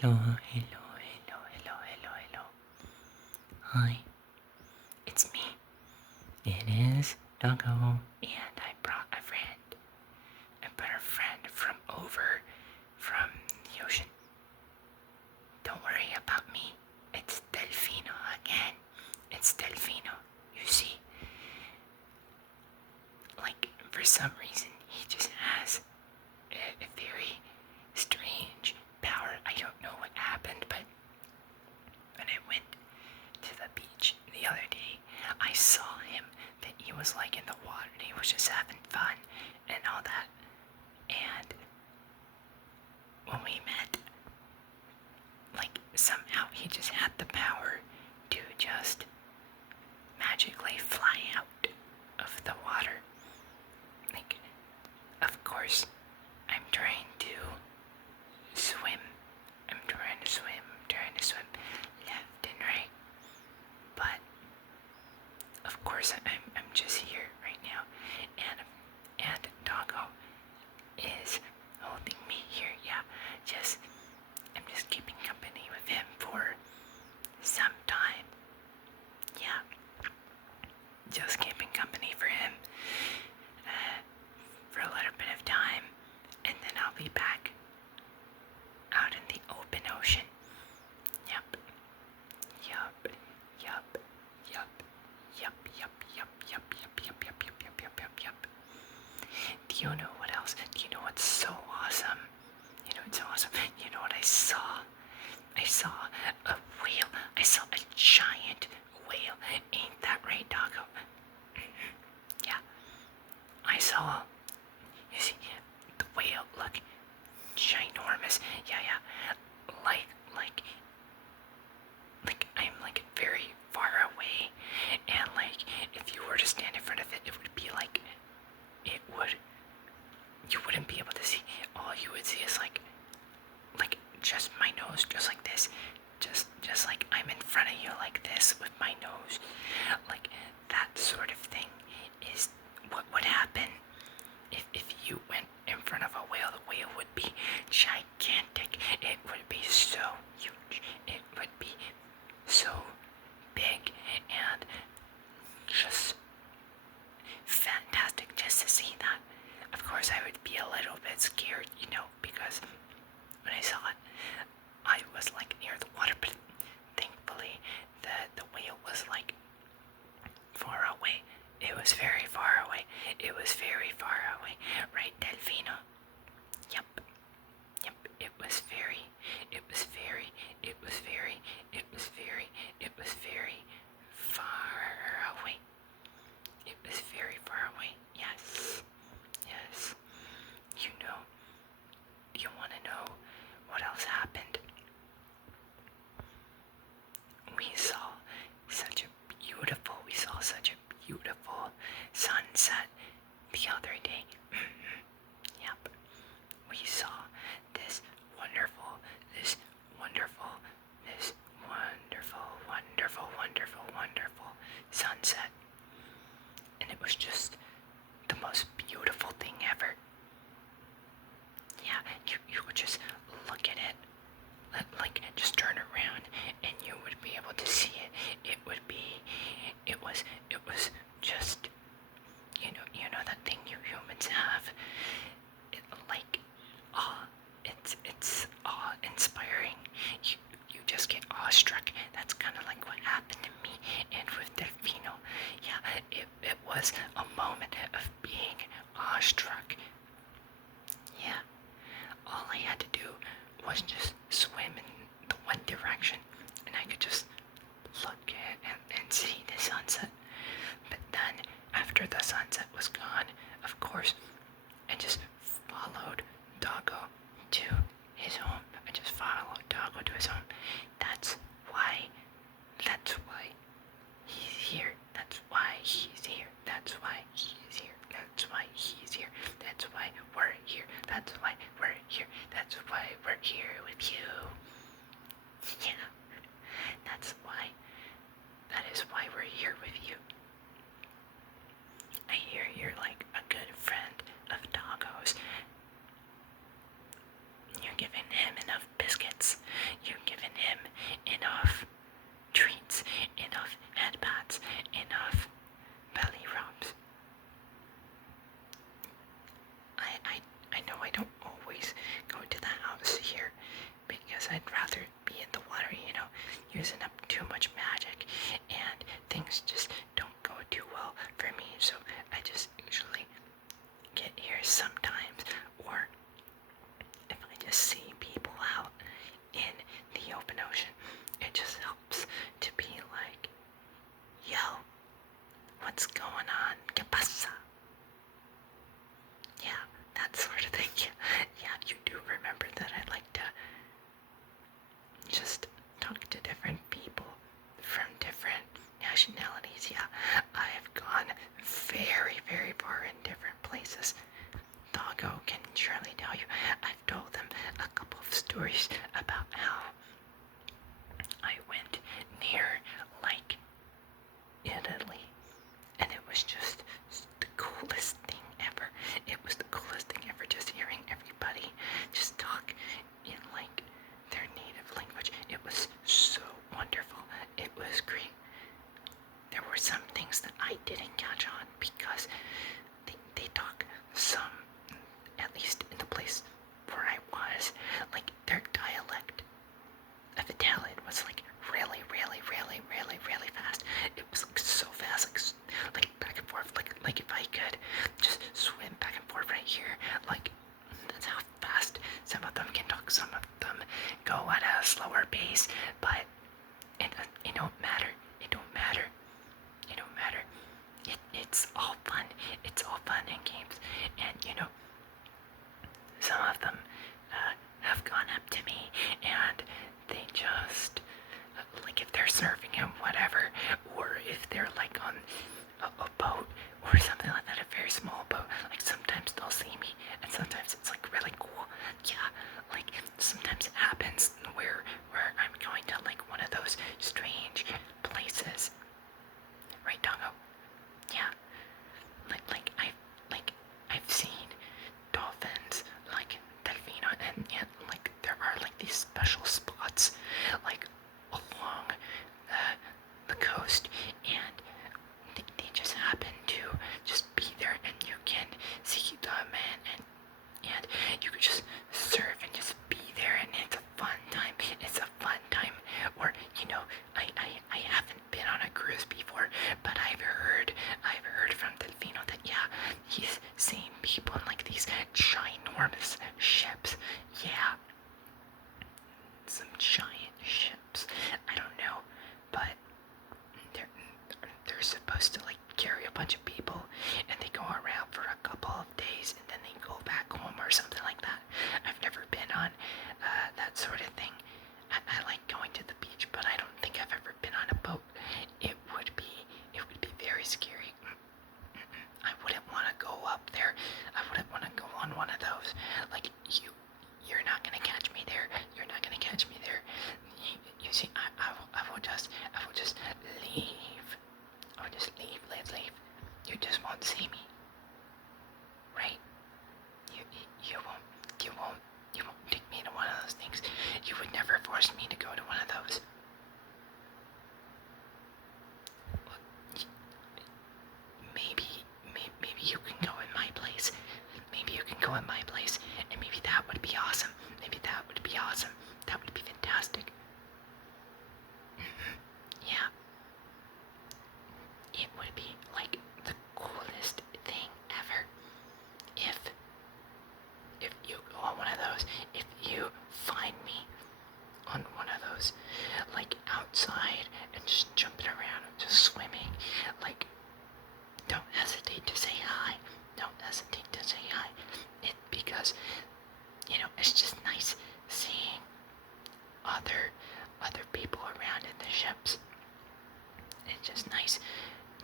Hello, hello, hello, hello, hello, hello. Hi, it's me. It is Doggo, and I brought a friend. I brought a friend from from the ocean. Don't worry about me. It's Delfino again. It's Delfino. You see, for some reason, he just has a very strange power. I don't know what happened, but when I went to the beach the other day, I saw him that he was in the water and he was just having fun and all that. And when we met, somehow he just had the power to just magically fly out of the water. Of course, I'm trying to swim. I'm trying to swim left and right. But of course, I'm just here right now, and Doggo is holding me here. Yeah, I'm just keeping company with him for some time. Yeah, just keeping company for him for a little bit of time, and then I'll be back out in the open ocean. Yup, yup, yup, yup, yup, yup, yup, yup, yup, yup, yup, yup, yup, yup, yup, yup. Do you know what else? Do you know what's so awesome? You know what's awesome? You know what I saw? I saw a whale. I saw a giant whale. Ain't that right, Doggo? Yeah. I saw, you see, the whale, look, ginormous. Yeah. I'm very far away, and if you were to stand in front of it, it would be you wouldn't be able to see. All you would see is just my nose, just like this, just like I'm in front of you like this with my nose, that sort of thing is what would happen if you went in front of a whale. The whale would be gigantic. It would be so huge. It would be so big and just fantastic just to see that. Of course, I would be a little bit scared, because when I saw it, I was near the water, but thankfully the whale was far away. It was very far away. It was very far away. Right, Delfino? Yep. It was very far away. It was very far away. Yes. Do you want to know what else happened? We saw such a beautiful sunset the other day. Yep. We saw this wonderful sunset. And it was just the most beautiful thing ever. Yeah, you would just look at it, just turn around, and you would be able to see it. It was just, you know that thing you humans have. It's awe-inspiring. You just get awestruck. That's kind of like what happened to me and with Delfino. Yeah, it was a moment of being awestruck. Yeah, all I had to do was just swim in the one direction, and I could just look and see the sunset. But then, after the sunset was gone, of course, I just followed Doggo to his home. That's why he's here. That's why he's here. That's why he's here. That's why he's here. That's why we're here. That's why we're here. That's why we're here with you. Yeah. That is why we're here with you. I hear you're a good friend of Doggo's. You're giving him enough biscuits. stories about how I went near, like, Italy, and it was just the coolest thing ever. It was the coolest thing ever, just hearing everybody just talk in, like, their native language. It was so wonderful. It was great. There were some things that I didn't catch on because they talk some, at least in the place where I was, like, their dialect of Italian was like really, really, really, really, really fast. It was like so fast, like back and forth, like if I could just swim back and forth right here, like that's how fast some of them can talk. Some of them go at a slower pace, but it don't matter. It don't matter. It don't matter. It's all fun. It's all fun and games, and some of them have gone up to me and they just, like, if they're surfing and whatever, or if they're like on a boat or something like that, a very small boat, like sometimes they'll see me and sometimes it's like really cool. Yeah, like sometimes it happens where I'm going to like one of those strange places, right, Doggo? Yeah, I've seen dolphins, like delfino, and like there are like these special spots, like along the coast, and they just happen to just be there, and you can see them, and you could just surf and just be there, and it's a fun time. It's a fun time. Or I haven't been on a cruise before, but I've heard from Delfino that he's seen people in like these ginormous ships. Yeah, some giant ships. I don't know, but they're supposed to like carry a bunch of people, and they go around for a couple of days, and then they go back home or something like that. I've never been on that sort of thing. I like going to the beach, but I don't think I've ever been on a boat. It would be very scary. I wouldn't want to go up there. I wouldn't want to go on one of those. Like, you're not gonna catch me there. You're not gonna catch me there. You see, I will just leave. I will just leave. You just won't see me, right? You won't take me to one of those things. You would never force me to go to one of those. Maybe you can go in my place. Maybe you can go in my place, and maybe that would be awesome. Maybe that would be awesome. That would be fantastic. Yeah. It would be like the coolest thing ever if you go on one of those. If you find me on one of those, like outside and just jumping around and just swimming, like, don't hesitate to say hi. Don't hesitate to say hi. Because it's just nice seeing other people around in the ships. It's just nice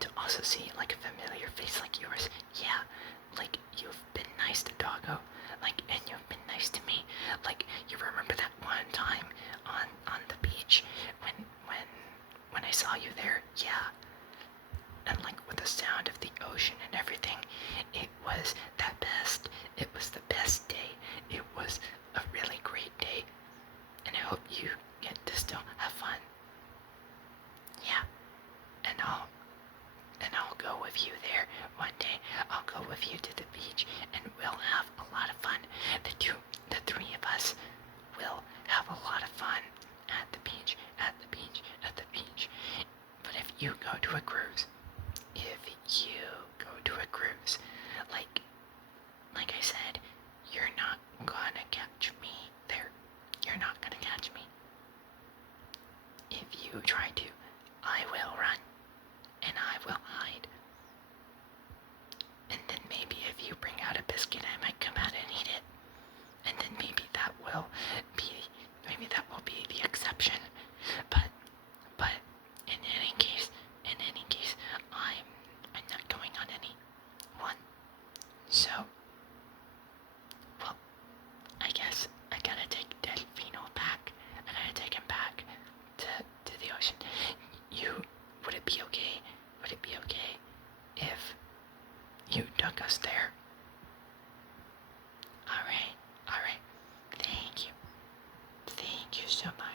to also see like a familiar face like yours. Yeah, like you've been nice to Doggo, like, and you've been nice to me. Like, you remember that one time on the beach when I saw you there? Yeah. And like with the sound of the ocean and everything, it was the best day. It was a really great day, and I hope you get to still have fun. Yeah, and I'll go with you there one day. I'll go with you to the beach, and we'll have a lot of fun. The three of us will have a lot of fun at the beach, But if you go to a cruise, like I said, you're not gonna catch me there. You're not gonna catch me. If you try to, I will run, and I will hide. And then maybe if you bring out a biscuit, I might come out and eat it. And then maybe that will be the exception. But in any case, I'm not going on any one. So, well, I guess I gotta take Delphi You took us there. Alright, alright. Thank you. Thank you so much.